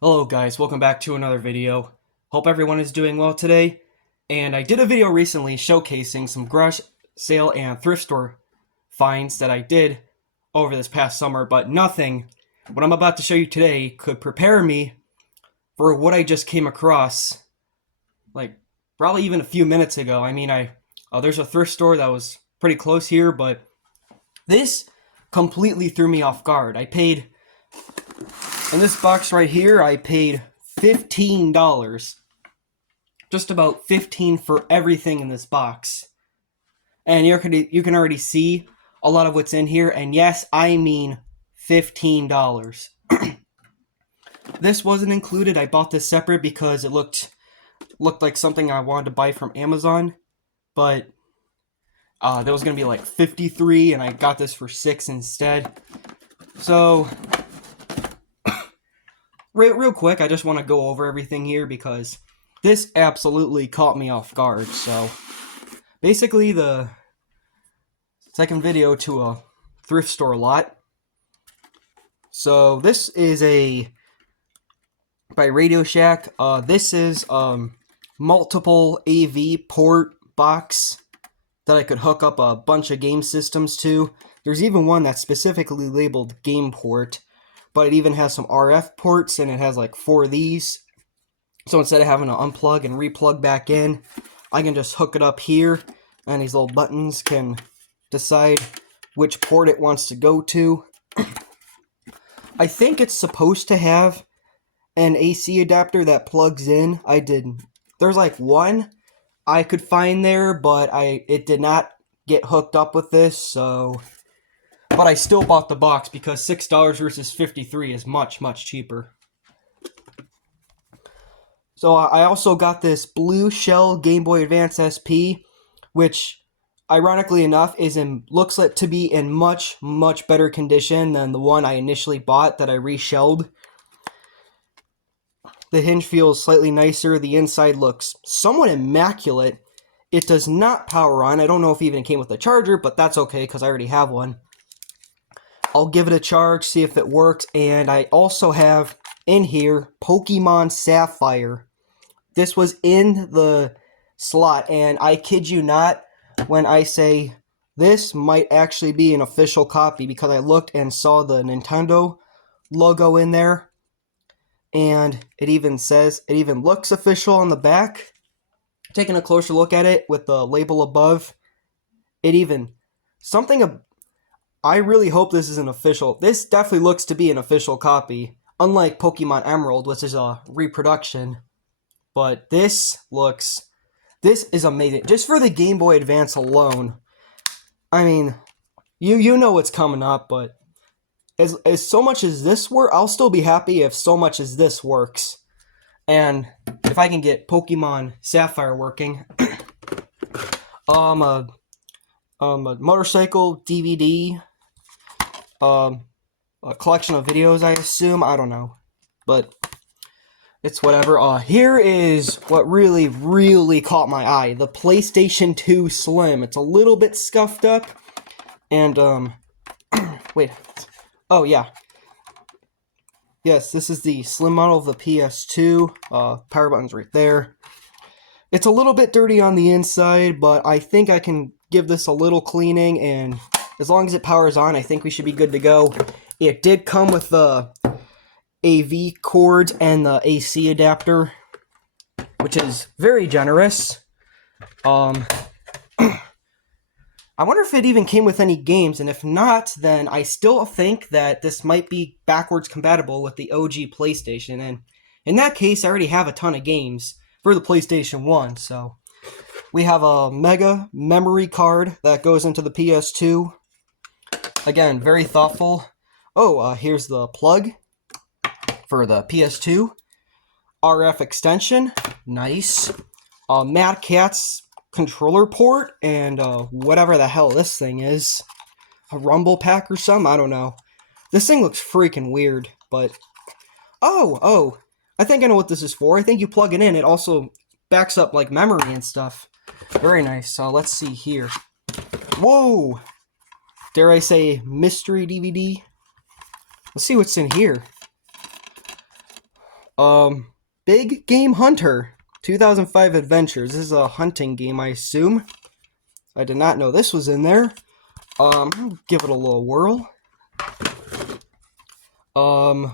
Hello guys, welcome back to another video. Hope everyone is doing well today. And I did a video recently showcasing some garage sale and thrift store finds that I did over this past summer, but nothing, what I'm about to show you today, could prepare me for what I just came across, like probably even a few minutes ago. There's a thrift store that was pretty close here, but this completely threw me off guard. In this box right here, I paid $15. Just about 15 for everything in this box. And you can already see a lot of what's in here, and yes, I mean $15. This wasn't included. I bought this separate because it looked like something I wanted to buy from Amazon, but that was gonna be like 53, and I got this for 6 instead. So real quick, I just want to go over everything here because this absolutely caught me off guard. So basically, the second video to a thrift store lot. So this is by Radio Shack. This is multiple AV port box that I could hook up a bunch of game systems to. There's even one that's specifically labeled game port, but it even has some RF ports, and it has like 4 of these. So instead of having to unplug and replug back in, I can just hook it up here, and these little buttons can decide which port it wants to go to. I think it's supposed to have an AC adapter that plugs in. There's like one I could find there, but it did not get hooked up with this, so... But I still bought the box because $6 versus 53 is much, much cheaper. So I also got this blue shell Game Boy Advance SP, which, ironically enough, looks like to be in much, much better condition than the one I initially bought that I reshelled. The hinge feels slightly nicer. The inside looks somewhat immaculate. It does not power on. I don't know if it even came with a charger, but that's okay because I already have one. I'll give it a charge, see if it works, and I also have in here Pokemon Sapphire. This was in the slot, and I kid you not when I say this might actually be an official copy, because I looked and saw the Nintendo logo in there, and it even looks official on the back. Taking a closer look at it with the label above, I really hope this is an official. This definitely looks to be an official copy, unlike Pokemon Emerald, which is a reproduction. But this is amazing. Just for the Game Boy Advance alone. I mean, you know what's coming up, but as so much as this works, I'll still be happy if so much as this works. And if I can get Pokemon Sapphire working, a motorcycle DVD, a collection of videos, I assume. I don't know, but it's whatever. Here is what really, really caught my eye: the PlayStation 2 Slim. It's a little bit scuffed up, and wait, oh yeah, yes, this is the Slim model of the PS2. Power button's right there. It's a little bit dirty on the inside, but I think I can give this a little cleaning, and as long as it powers on, I think we should be good to go. It did come with the AV cords and the AC adapter, which is very generous. I wonder if it even came with any games, and if not, then I still think that this might be backwards compatible with the OG PlayStation, and in that case, I already have a ton of games for the PlayStation 1, so... We have a Mega memory card that goes into the PS2. Again, very thoughtful. Oh, here's the plug for the PS2. RF extension. Nice. Mad Catz controller port, and whatever the hell this thing is. A rumble pack or something? I don't know. This thing looks freaking weird, but... Oh, I think I know what this is for. I think you plug it in. It also backs up, like, memory and stuff. Very nice. So let's see here. Whoa! Dare I say mystery DVD? Let's see what's in here. Big Game Hunter 2005 Adventures. This is a hunting game, I assume. I did not know this was in there. I'll give it a little whirl.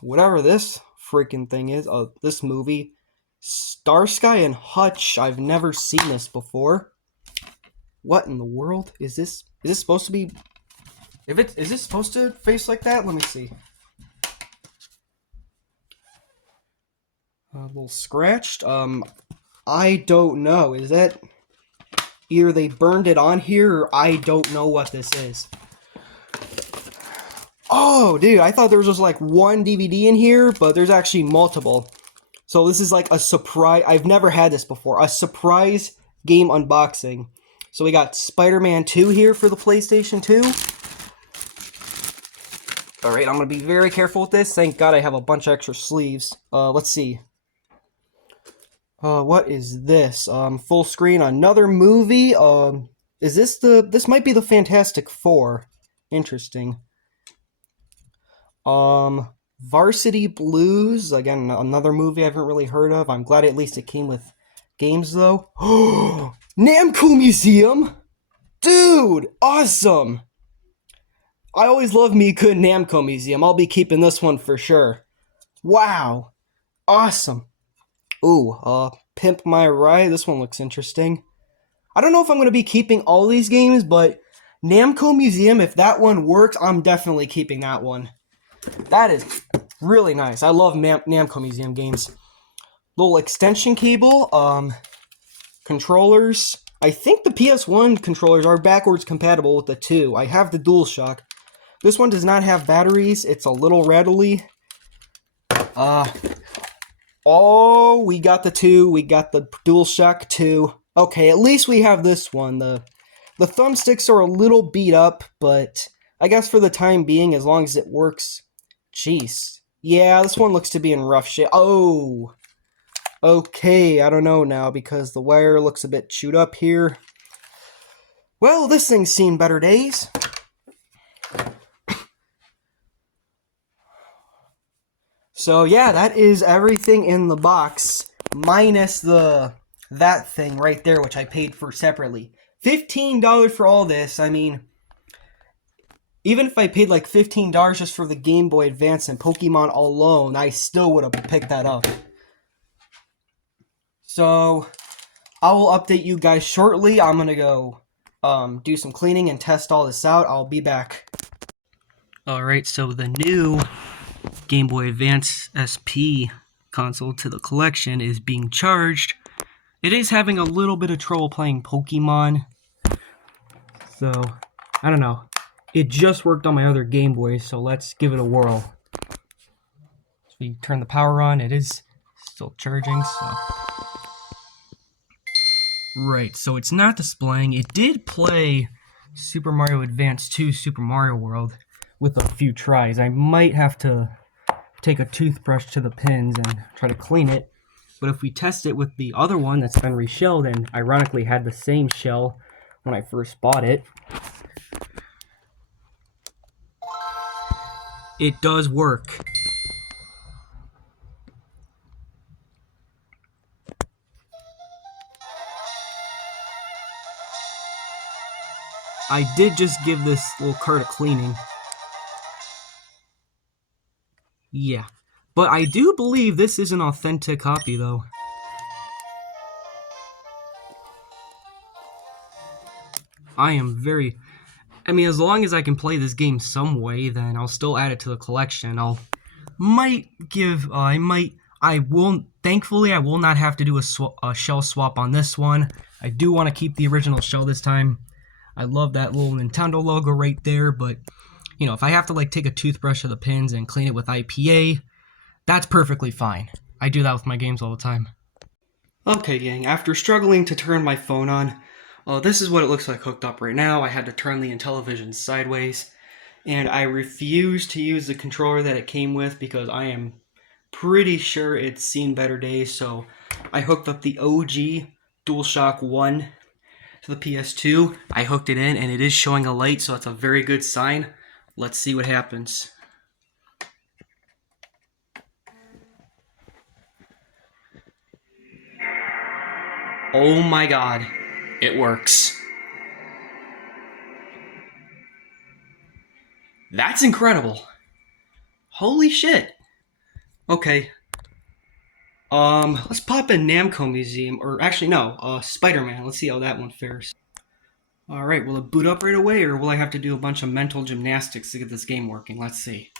Whatever this freaking thing is, this movie, Starsky and Hutch. I've never seen this before. What in the world is this? Is this supposed to be? Is this supposed to face like that? Let me see. A little scratched. I don't know. Is that either they burned it on here or I don't know what this is. Oh, dude, I thought there was just like one DVD in here, but there's actually multiple. So this is like a surprise. I've never had this before. A surprise game unboxing. So we got Spider-Man 2 here for the PlayStation 2. Alright, I'm going to be very careful with this. Thank God I have a bunch of extra sleeves. Let's see. What is this? Full screen, another movie. Is this this might be the Fantastic Four. Interesting. Varsity Blues, again, another movie I haven't really heard of. I'm glad at least it came with games, though. Namco Museum! Dude, awesome! I always love me a good Namco Museum. I'll be keeping this one for sure. Wow. Awesome. Ooh, Pimp My Ride. This one looks interesting. I don't know if I'm going to be keeping all these games, but Namco Museum, if that one works, I'm definitely keeping that one. That is really nice. I love Namco Museum games. Little extension cable, controllers. I think the PS1 controllers are backwards compatible with the 2. I have the DualShock. This one does not have batteries. It's a little rattly. Oh, we got the 2. We got the DualShock 2. Okay, at least we have this one. The thumbsticks are a little beat up, but I guess for the time being, as long as it works. Jeez. Yeah, this one looks to be in rough shape. Oh. Okay, I don't know now because the wire looks a bit chewed up here. Well, this thing's seen better days. So yeah, that is everything in the box, minus that thing right there, which I paid for separately. $15 for all this. I mean, even if I paid like $15 just for the Game Boy Advance and Pokemon alone, I still would have picked that up. So I will update you guys shortly. I'm gonna go do some cleaning and test all this out. I'll be back. Alright, so the new Game Boy Advance SP console to the collection is being charged. It is having a little bit of trouble playing Pokemon. So, I don't know. It just worked on my other Game Boy, so let's give it a whirl. So you turn the power on, it is still charging, so... Right, so it's not displaying. It did play Super Mario Advance 2 Super Mario World with a few tries. I might have to take a toothbrush to the pins and try to clean it. But if we test it with the other one that's been reshelled and ironically had the same shell when I first bought it, it does work. I did just give this little card a cleaning. Yeah. But I do believe this is an authentic copy, though. I am very... I mean, as long as I can play this game some way, then I'll still add it to the collection. Thankfully, I will not have to do a shell swap on this one. I do want to keep the original shell this time. I love that little Nintendo logo right there, but, you know, if I have to, like, take a toothbrush to the pins and clean it with IPA, that's perfectly fine. I do that with my games all the time. Okay, gang, after struggling to turn my phone on, this is what it looks like hooked up right now. I had to turn the Intellivision sideways, and I refuse to use the controller that it came with because I am pretty sure it's seen better days, so I hooked up the OG DualShock 1 to the PS2. I hooked it in, and it is showing a light, so that's a very good sign. Let's see what happens. Oh my god. It works. That's incredible. Holy shit. Okay. Let's pop in Namco Museum, or actually no, Spider-Man. Let's see how that one fares. Alright, will it boot up right away, or will I have to do a bunch of mental gymnastics to get this game working? Let's see.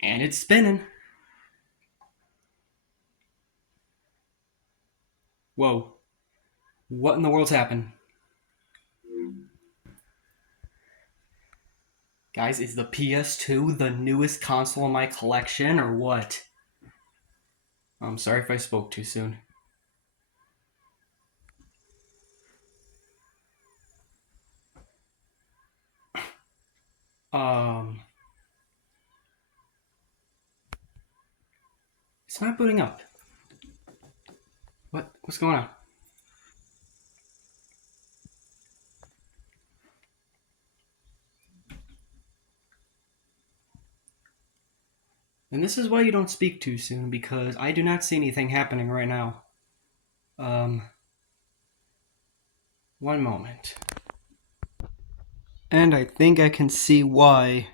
And it's spinning. Whoa. What in the world's happened? Guys, is the PS2 the newest console in my collection, or what? I'm sorry if I spoke too soon. It's not booting up. What's going on? And this is why you don't speak too soon, because I do not see anything happening right now. One moment. And I think I can see why.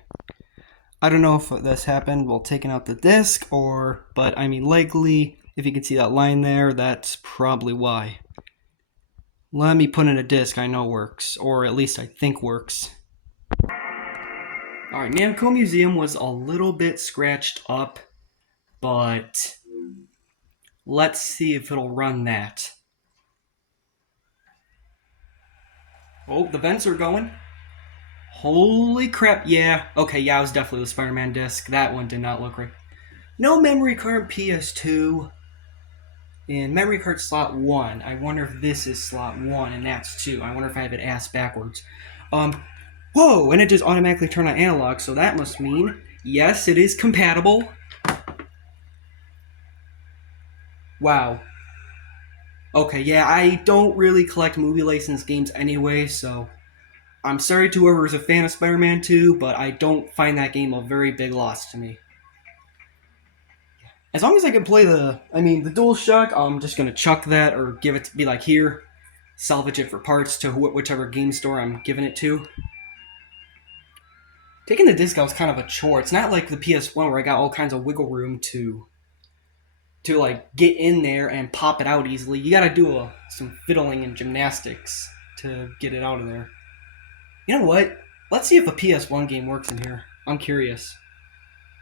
I don't know if this happened while taking out the disc, but I mean, likely, if you can see that line there, that's probably why. Let me put in a disc I know works, or at least I think works. Alright, Namco Museum was a little bit scratched up, but let's see if it'll run that. Oh, the vents are going. Holy crap, yeah. Okay, yeah, it was definitely the Spider-Man disc. That one did not look right. No memory card PS2. And memory card slot 1. I wonder if this is slot 1 and that's 2. I wonder if I have it ass backwards. Whoa, and it just automatically turned on analog, so that must mean, yes, it is compatible. Wow. Okay, yeah, I don't really collect movie license games anyway, so I'm sorry to whoever is a fan of Spider-Man 2, but I don't find that game a very big loss to me. As long as I can play the DualShock, I'm just going to chuck that or give it to be like here, salvage it for parts to whichever game store I'm giving it to. Taking the disc out was kind of a chore. It's not like the PS1 where I got all kinds of wiggle room to like get in there and pop it out easily. You gotta do some fiddling and gymnastics to get it out of there. You know what? Let's see if a PS1 game works in here. I'm curious.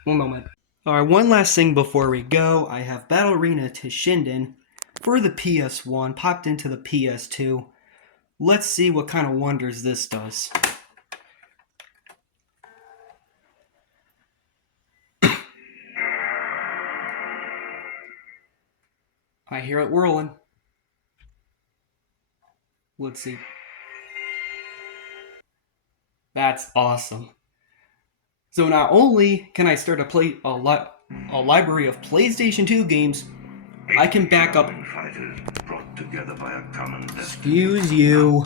One moment. Alright, one last thing before we go. I have Battle Arena Toshinden for the PS1 popped into the PS2. Let's see what kind of wonders this does. I hear it whirling. Let's see. That's awesome. So not only can I start a library of PlayStation 2 games, I can back up. Brought together by a common Excuse you.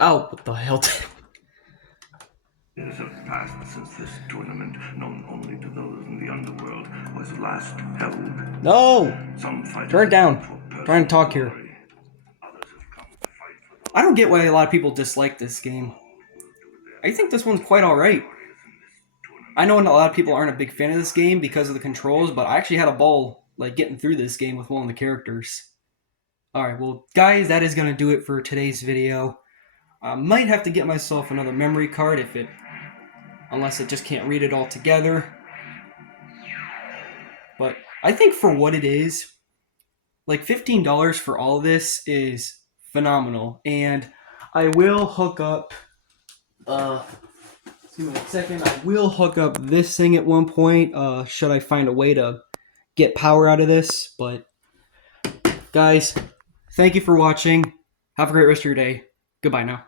Oh, what the hell? Years have passed since this tournament, known only to those in the underworld, was last held. No! Turn it down. I'm trying to talk here. I don't get why a lot of people dislike this game. I think this one's quite alright. I know a lot of people aren't a big fan of this game because of the controls, but I actually had a ball like getting through this game with one of the characters. Alright, well guys, that is going to do it for today's video. I might have to get myself another memory card unless it just can't read it all together. But I think for what it is, like $15 for all of this is phenomenal. And I will hook up, excuse me a second, I will hook up this thing at one point, should I find a way to get power out of this. But guys, thank you for watching. Have a great rest of your day. Goodbye now.